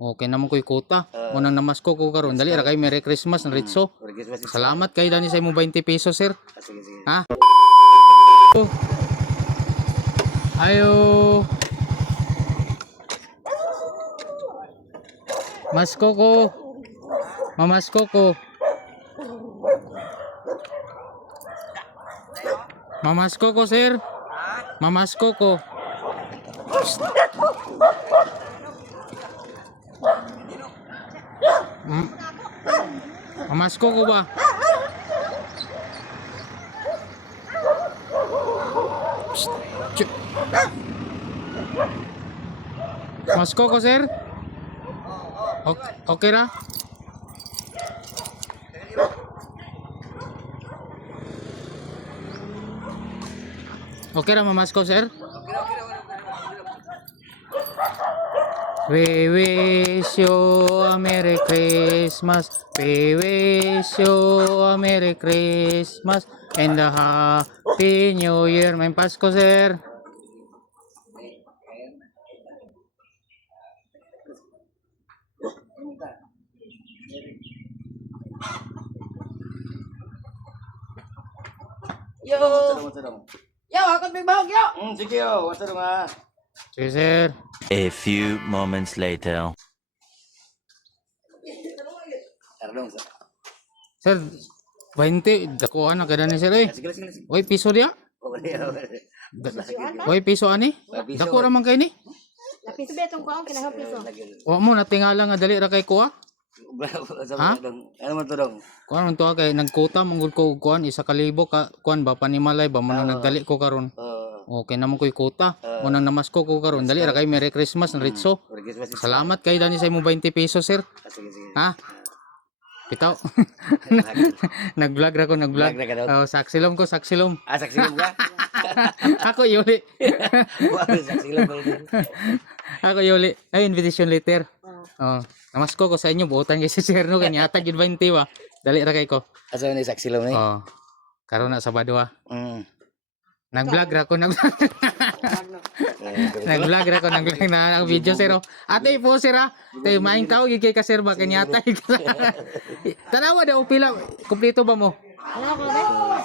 Okay naman ko'y kuta. Unang namasko ko karon. Dali ra kay Merry Christmas na Ritso. Salamat kay dani sa imo 20 pesos, sir. Sige, sige. Ha? Ayo. Masko ko. Mamasko ko. Mamasko ko, sir. Mamasko ko. Mamasko ko ba? Masko ko, sir. Okay ra? Okay ra mamasko, sir? We wish you a Merry Christmas. We wish you a Merry Christmas and a Happy New Year. May Pasko, sir. Yo. Yo, ako nagbahog yo. Sige, wasa dong ha. Sige, sir. A few moments later. Tardong sa. Sir, 20. Dakuan na kada ni sir eh. Sige, sige, sige. Oy, piso dia. Oy, piso ani? Dako ra man kay ni. Lapiso ba itong kuang kinahapiso? Wa mo natingala nga dali ra kay kuha. Ha? Ano man to dong? Kuan man to kay nagkuta manggul ko og kuan 1,000 ka kuan ba panimalay ba man nagdali ko karon. Okay naman ko'y kuta. Unang namasko ko karon. Dali ra kay Merry Christmas na Ritso. Salamat kay dani sa imo 20 pesos, sir. Sige, sige. Ha? Pitaw. Nag-vlog ra ko, nag-vlog. Oh, saksilom ko, saksilom. Saksilom ka? Ako yuli. Saksilom ba rin? Ako yuli. Ay, invitation letter. Oh, namasko ko sa inyo buotan kay si Sir no kanyata jud 20 ba. Dali ra kay ko. Asa ni saksilom ni? Oh. Karon na Sabado ah. Nag-vlog ra ko, nag-vlog ra ko, nag-vlog na ang video, sir. Ate po, sir, ha? Tayo, maing tao, gigay ka, sir, ba? Kanyata. Tanawa daw, pila. Kompleto ba mo? Ano ko ba?